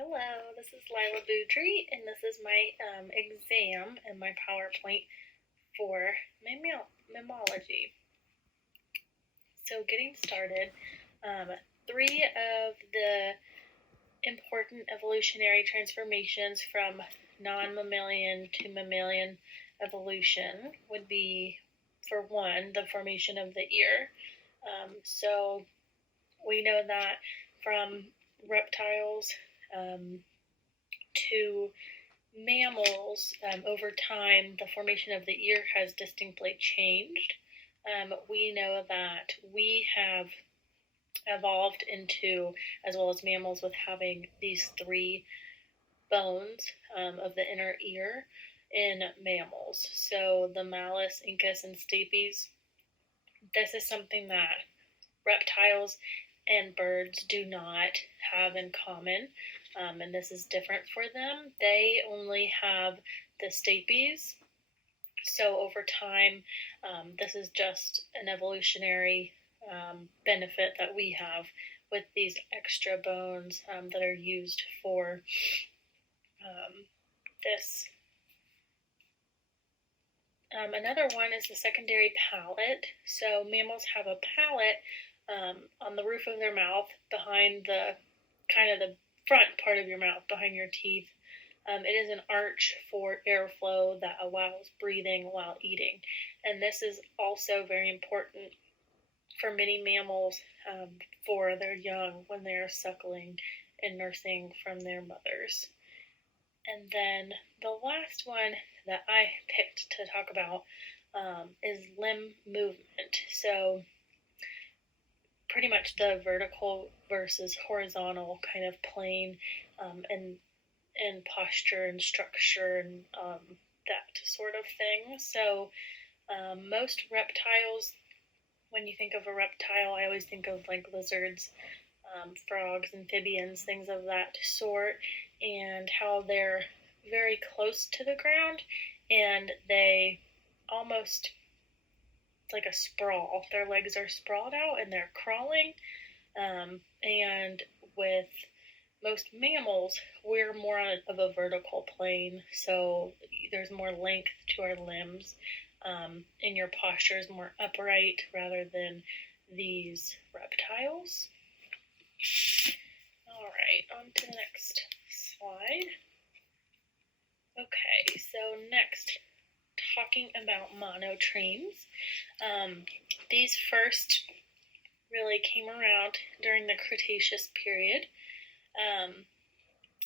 Hello, this is Lila Boudry, and this is my exam and my PowerPoint for mammalogy. So getting started, three of the important evolutionary transformations from non-mammalian to mammalian evolution would be, for one, the formation of the ear. So we know that from reptiles to mammals, over time, the formation of the ear has distinctly changed. We know that we have evolved into, as well as mammals, with having these three bones of the inner ear in mammals. So the Malus, Incus, and Stapes, this is something that reptiles and birds do not have in common, and this is different for them. They only have the stapes, so over time, this is just an evolutionary benefit that we have with these extra bones that are used for this. Another one is the secondary palate. So mammals have a palate on the roof of their mouth, behind the front part of your mouth, behind your teeth. It is an arch for airflow that allows breathing while eating. And this is also very important for many mammals for their young when they are suckling and nursing from their mothers. And then the last one that I picked to talk about is limb movement. So pretty much the vertical versus horizontal kind of plane and posture and structure and that sort of thing. So most reptiles, when you think of a reptile, I always think of like lizards, frogs, amphibians, things of that sort, and how they're very close to the ground and they almost, it's like a sprawl. Their legs are sprawled out and they're crawling. And with most mammals, we're more of a vertical plane, so there's more length to our limbs, and your posture is more upright rather than these reptiles. All right, on to the next slide. Okay, so next, talking about monotremes. These first really came around during the Cretaceous period.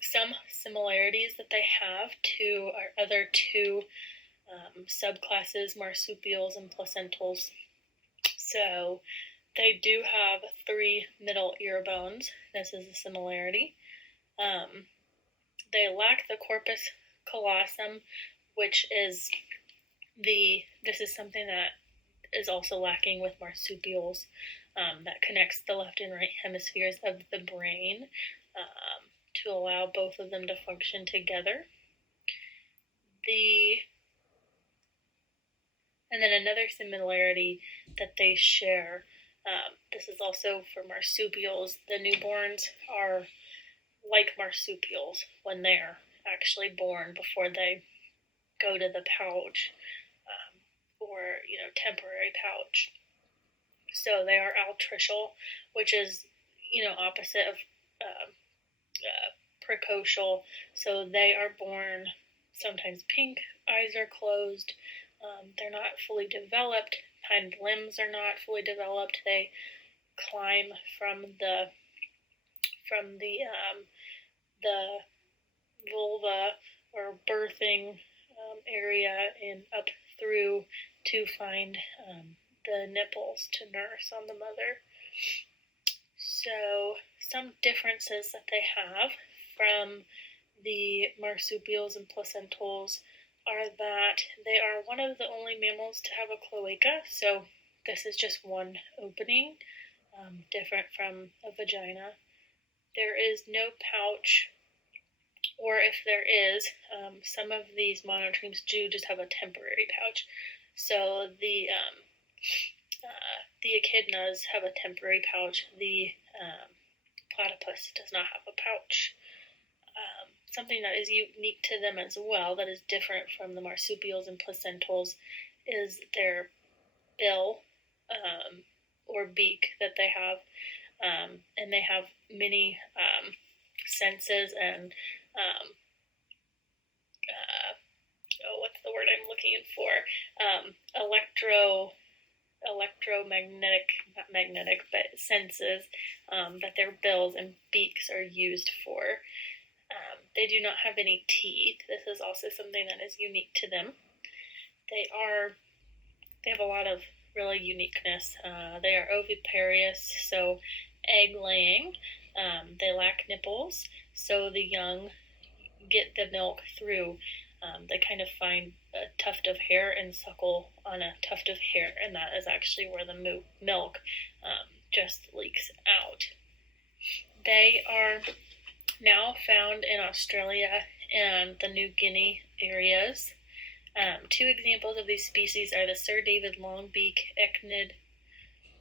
Some similarities that they have to our other two subclasses, marsupials and placentals. So they do have three middle ear bones. This is a similarity. They lack the corpus callosum, which is this is something that is also lacking with marsupials, that connects the left and right hemispheres of the brain to allow both of them to function together. And then another similarity that they share, this is also for marsupials, the newborns are like marsupials when they're actually born before they go to the pouch, or temporary pouch. So they are altricial, which is opposite of precocial. So they are born sometimes pink, eyes are closed, they're not fully developed, hind limbs are not fully developed. They climb from the vulva or birthing area and up through to find the nipples to nurse on the mother. So some differences that they have from the marsupials and placentals are that they are one of the only mammals to have a cloaca. So this is just one opening, different from a vagina. There is no pouch, or if there is, some of these monotremes do just have a temporary pouch. So the echidnas have a temporary pouch. The platypus does not have a pouch. something that is unique to them as well, that is different from the marsupials and placentals, is their bill or beak that they have. And they have many senses and what's the word I'm looking for? Electromagnetic, not magnetic, but senses that their bills and beaks are used for. They do not have any teeth. This is also something that is unique to them. They have a lot of really uniqueness. They are oviparous, so egg laying. They lack nipples, so the young get the milk through. They kind of find a tuft of hair and suckle on a tuft of hair, and that is actually where the milk just leaks out. They are now found in Australia and the New Guinea areas. Two examples of these species are the Sir David Longbeak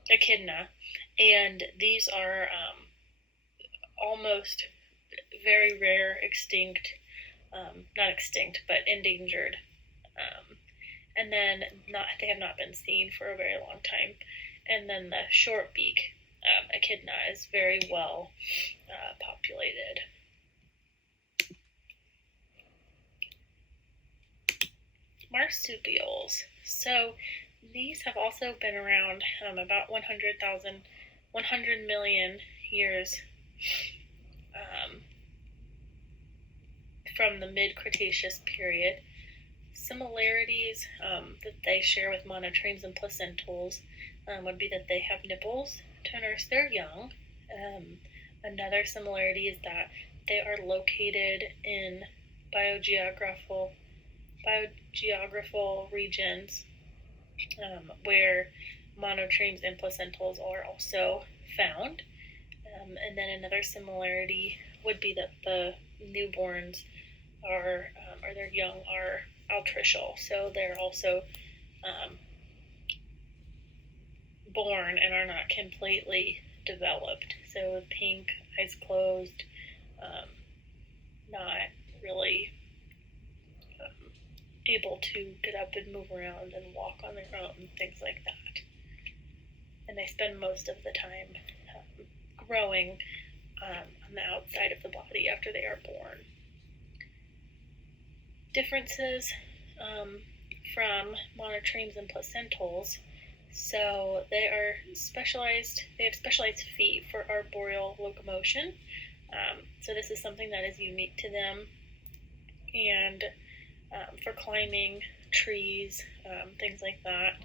echidna, and these are almost very rare, not extinct, but endangered. And then they have not been seen for a very long time. And then the shortbeak echidna is very well populated. Marsupials. So these have also been around about 100 million years from the mid-Cretaceous period. Similarities that they share with monotremes and placentals would be that they have nipples to nurse their young. Another similarity is that they are located in biogeographical regions where monotremes and placentals are also found. And then another similarity would be that the newborns or their young are altricial, so they're also born and are not completely developed. So pink, eyes closed, not really able to get up and move around and walk on their own, things like that. And they spend most of the time growing on the outside of the body after they are born. Differences from monotremes and placentals. So they have specialized feet for arboreal locomotion. So this is something that is unique to them. And for climbing trees, things like that.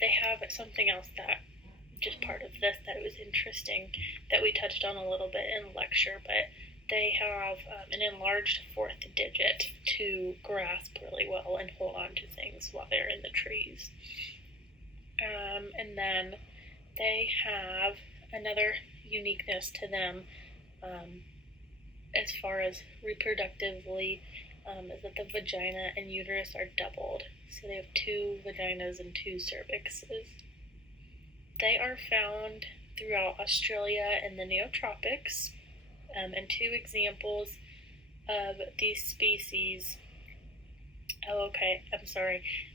They have something else that, just part of this, that it was interesting that we touched on a little bit in lecture, but they have an enlarged fourth digit to grasp really well and hold on to things while they're in the trees. And then they have another uniqueness to them as far as reproductively is that the vagina and uterus are doubled. So they have 2 vaginas and 2 cervixes. They are found throughout Australia and the Neotropics. And 2 examples of these species.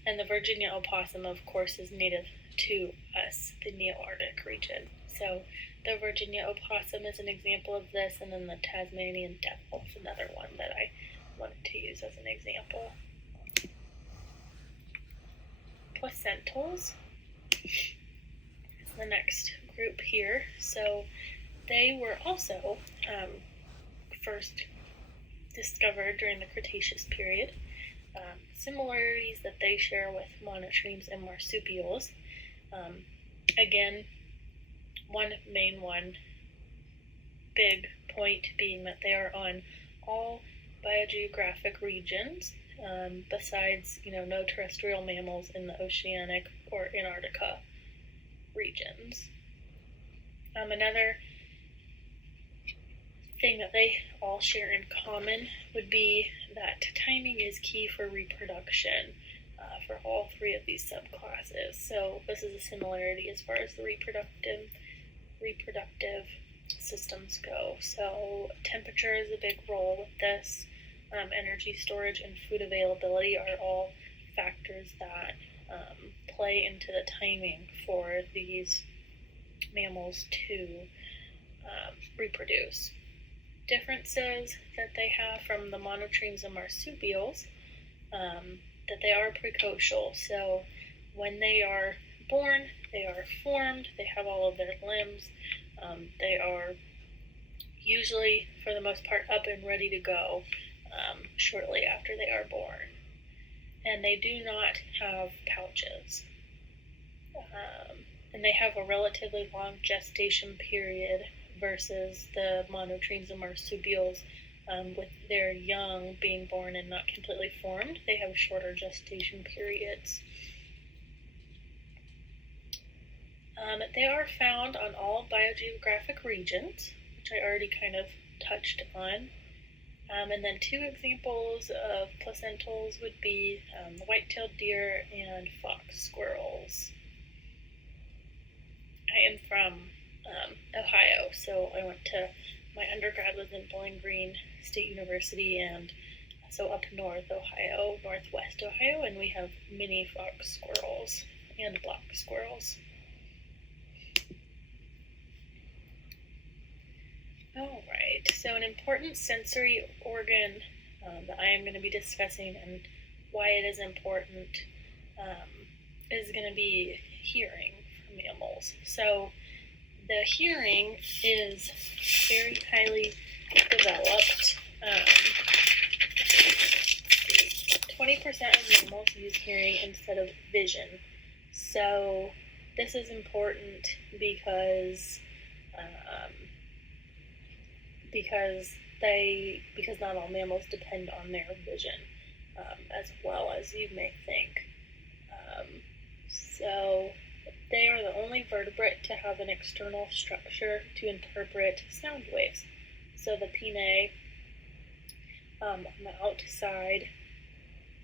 And the Virginia opossum, of course, is native to us, the Neo-Arctic region. So the Virginia opossum is an example of this, and then the Tasmanian devil is another one that I wanted to use as an example. Placentals is the next group here. So they were also first discovered during the Cretaceous period. Similarities that they share with monotremes and marsupials. Again, one big point being that they are on all biogeographic regions, besides, no terrestrial mammals in the oceanic or Antarctica regions. Another thing that they all share in common would be that timing is key for reproduction for all 3 of these subclasses. So this is a similarity as far as the reproductive systems go. So temperature is a big role with this. Energy storage and food availability are all factors that play into the timing for these mammals to reproduce. Differences that they have from the monotremes and marsupials, that they are precocial. So when they are born, they are formed, they have all of their limbs, they are usually, for the most part, up and ready to go shortly after they are born. And they do not have pouches. And they have a relatively long gestation period versus the monotremes and marsupials. With their young being born and not completely formed, they have shorter gestation periods. They are found on all biogeographic regions, which I already kind of touched on. And then two examples of placentals would be the white-tailed deer and fox squirrels. I am from Ohio, so I went to, my undergrad was in Bowling Green State University, and so up north Ohio, northwest Ohio, and we have mini fox squirrels and black squirrels. Alright, so an important sensory organ that I am going to be discussing and why it is important is going to be hearing for mammals. So the hearing is very highly developed. 20% of mammals use hearing instead of vision. So this is important because not all mammals depend on their vision as well as you may think. So they are the only vertebrate to have an external structure to interpret sound waves. So the pinnae on the outside,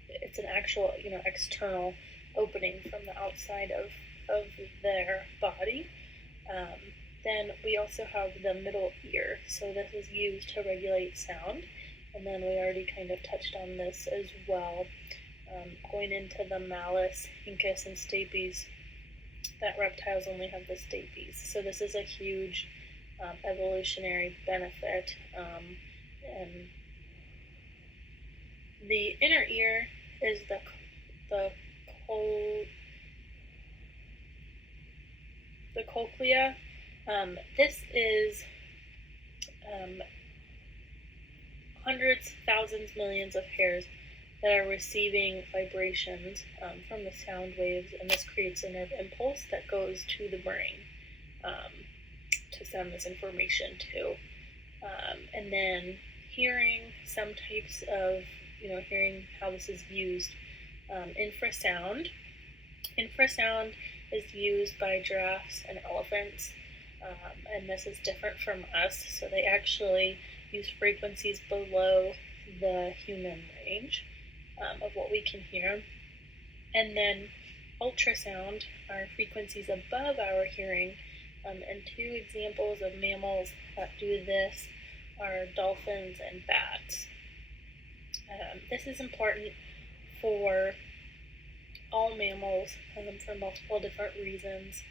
it's an actual external opening from the outside of their body. Then we also have the middle ear, so this is used to regulate sound, and then we already kind of touched on this as well. Going into the malus, incus, and stapes, that reptiles only have the stapes, so this is a huge evolutionary benefit. And the inner ear is the cochlea. This is hundreds, thousands, millions of hairs that are receiving vibrations from the sound waves, and this creates a nerve impulse that goes to the brain to send this information to. And then hearing, some types of, hearing how this is used. Infrasound. Infrasound is used by giraffes and elephants, and this is different from us, so they actually use frequencies below the human range of what we can hear. And then ultrasound are frequencies above our hearing, and two examples of mammals that do this are dolphins and bats. This is important for all mammals for multiple different reasons,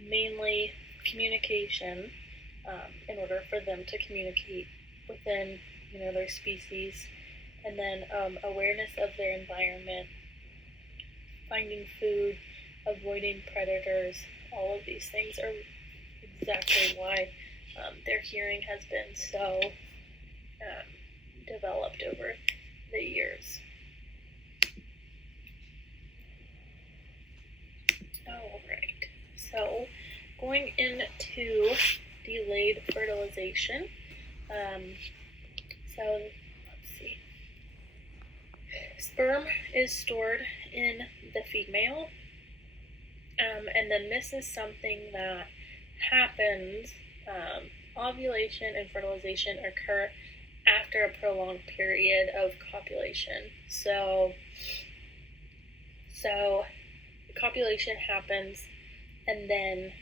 mainly communication, in order for them to communicate within their species, and then awareness of their environment, finding food, avoiding predators. All of these things are exactly why their hearing has been so developed over the years. Alright, so going into delayed fertilization. So let's see. Sperm is stored in the female, and then this is something that happens. Ovulation and fertilization occur after a prolonged period of copulation. So copulation happens, and then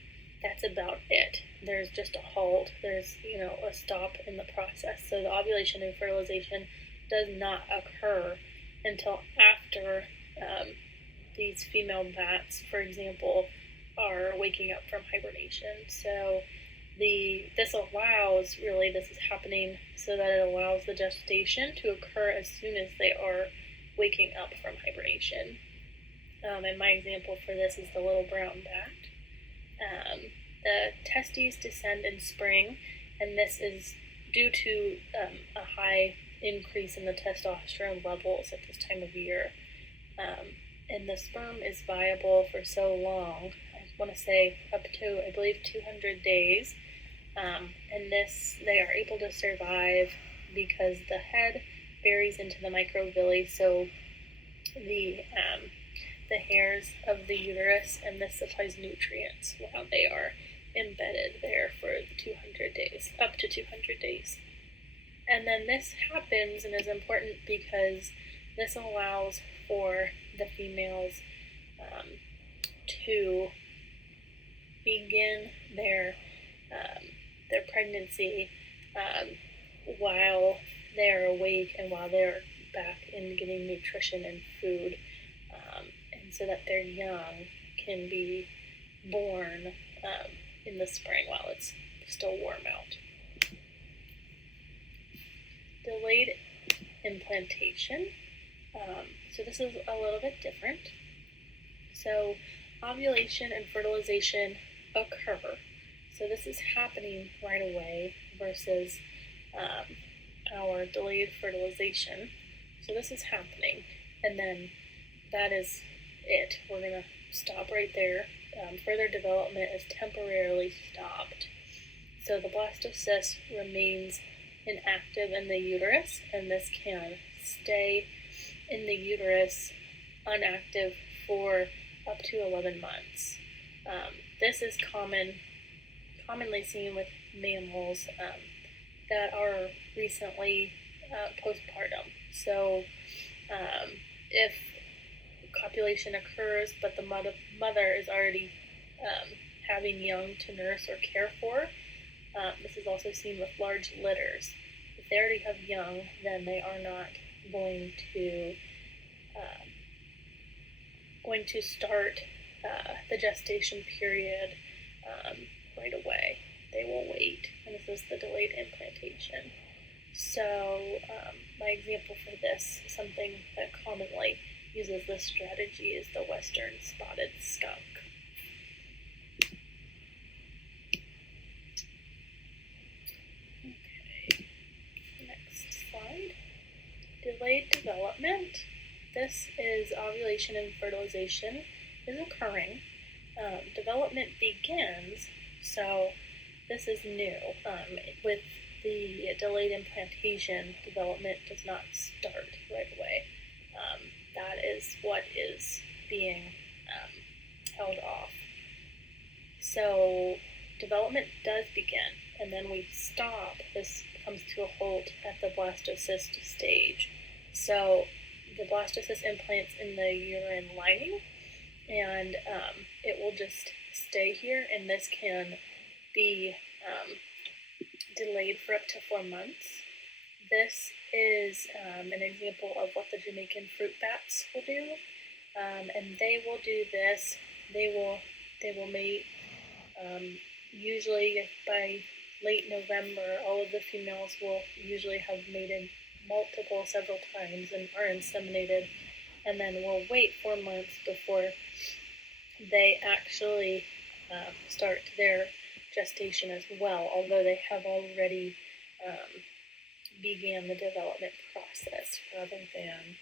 that's about it. There's just a halt. There's, a stop in the process. So the ovulation and fertilization does not occur until after these female bats, for example, are waking up from hibernation. So this is happening so that it allows the gestation to occur as soon as they are waking up from hibernation. And my example for this is the little brown bat. The testes descend in spring, and this is due to a high increase in the testosterone levels at this time of year. And the sperm is viable for so long, I want to say up to, I believe, 200 days. And they are able to survive because the head buries into the microvilli, so the hairs of the uterus, and this supplies nutrients while they are embedded there for 200 days, up to 200 days. And then this happens and is important because this allows for the females to begin their pregnancy while they're awake and while they're back in getting nutrition and food, and so that their young can be born in the spring while it's still warm out. Delayed implantation. So this is a little bit different. So ovulation and fertilization occur. So this is happening right away versus our delayed fertilization. So this is happening, and then that is it. We're going to stop right there. Further development is temporarily stopped. So the blastocyst remains inactive in the uterus, and this can stay in the uterus unactive for up to 11 months. This is commonly seen with mammals that are recently postpartum. So if copulation occurs but the mother is already having young to nurse or care for, this is also seen with large litters. If they already have young, then they are not going to start the gestation period right away. They will wait, and this is the delayed implantation. So my example for this, something that commonly uses this strategy, is the western spotted skunk. Okay, next slide. Delayed development. This is ovulation and fertilization is occurring. Development begins, so this is new. With the delayed implantation, development does not start right away. That is what is being held off. So development does begin, and then we stop. This comes to a halt at the blastocyst stage. So the blastocyst implants in the uterine lining, and it will just stay here, and this can be delayed for up to 4 months. This is an example of what the Jamaican fruit bats will do, and they will do this. They will mate. Usually by late November, all of the females will usually have mated several times, and are inseminated, and then will wait 4 months before they actually start their gestation as well, although they have already began the development process, rather than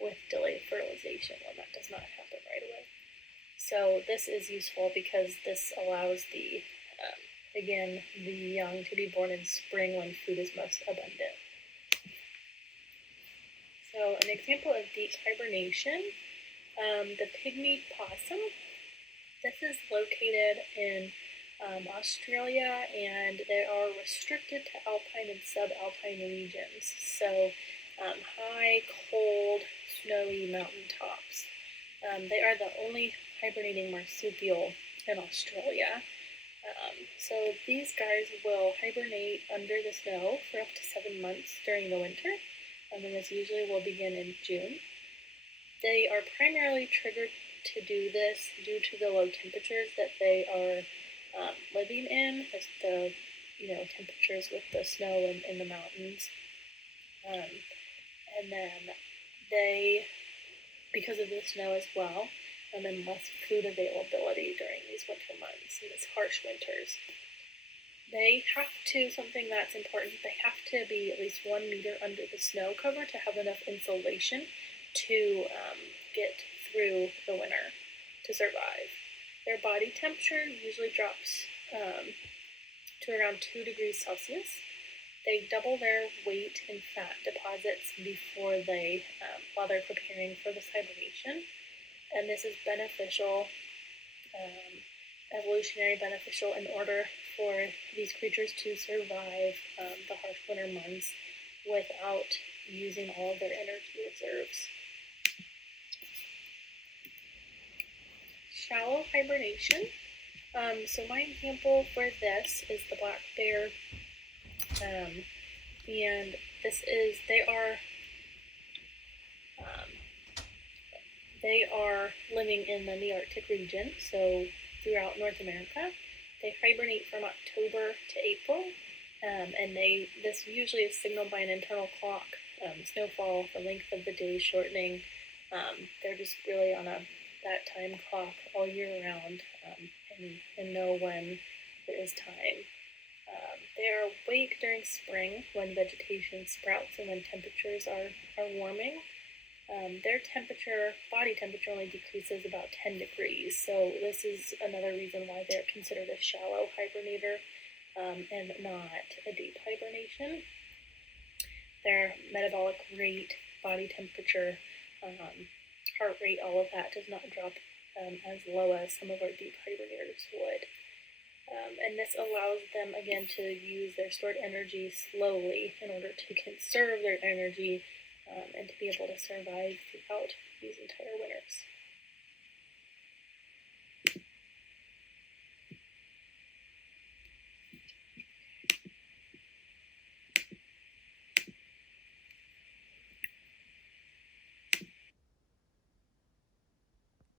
with delayed fertilization, when that does not happen right away. So this is useful because this allows the young to be born in spring when food is most abundant. So an example of deep hibernation, the pygmy possum. This is located in Australia, and they are restricted to alpine and subalpine regions. So high, cold, snowy mountaintops. They are the only hibernating marsupial in Australia. So these guys will hibernate under the snow for up to 7 months during the winter, and this usually will begin in June. They are primarily triggered to do this due to the low temperatures that they are living in, as the temperatures with the snow in the mountains, and then they, because of the snow as well, and then less food availability during these winter months and these harsh winters. They have to, something that's important, they have to be at least 1 meter under the snow cover to have enough insulation to get through the winter to survive. Their body temperature usually drops to around 2 degrees Celsius. They double their weight in fat deposits before while they're preparing for this hibernation, and this is beneficial, evolutionary beneficial, in order for these creatures to survive the harsh winter months without using all of their energy reserves. Shallow hibernation. So my example for this is the black bear, and they are living in the Nearctic region, so throughout North America. They hibernate from October to April, and this usually is signaled by an internal clock, snowfall, the length of the day shortening. They're just really on that time clock all year round, and know when it is time. They're awake during spring when vegetation sprouts and when temperatures are warming. Their body temperature, only decreases about 10 degrees, so this is another reason why they're considered a shallow hibernator and not a deep hibernation. Their metabolic rate, body temperature, heart rate, all of that does not drop as low as some of our deep hibernators would. And this allows them, again, to use their stored energy slowly in order to conserve their energy and to be able to survive throughout these entire winters.